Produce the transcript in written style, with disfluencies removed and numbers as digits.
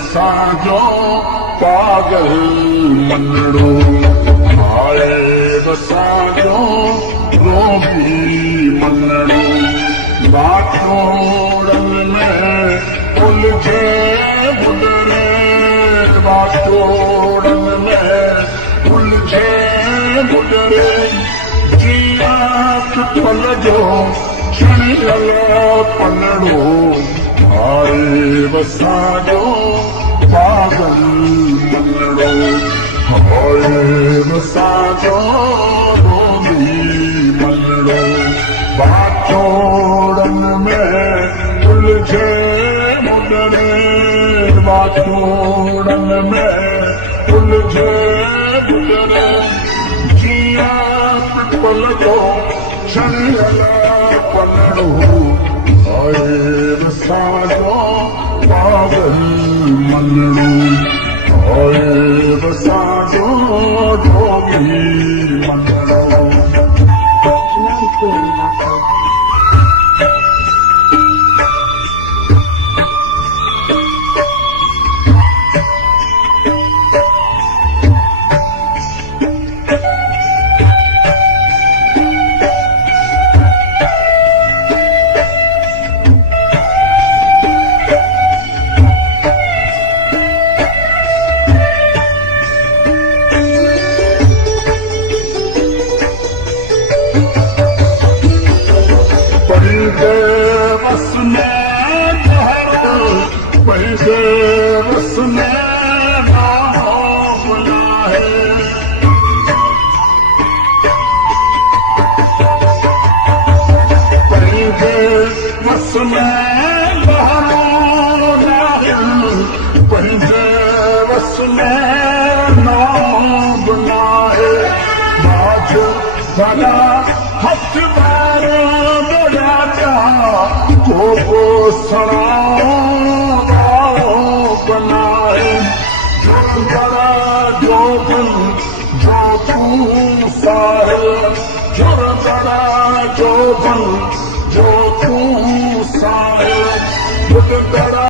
वसांजो पागल मनड़ो हाय वसांजो रोगी मनड़ो बाटोड़न में उलझे बुडरे बाटोड़न में उलझे बुडरे जिया पल जो छणियल पलड़ो हाय वसांजो पागल मनड़ो हाय वसांजो रोगी मनड़ो बाटोड़न में उलझे मुडरे बाटोड़न में उलझे मुडरे जिया पिपल जो छणियल पलड़ो हाय वसांजो पागल मनड़ो हाय वसांजो रोगी मनड़ो बस में पैसे बस में ना होना है पैसे बस में बहाना है पैसे बस में ना बना है बाज भला हथ बार को सड़ा बनाए जो बड़ा जो बन जो तू साहिल जो बड़ा जो बन जो तू साहिल बड़ा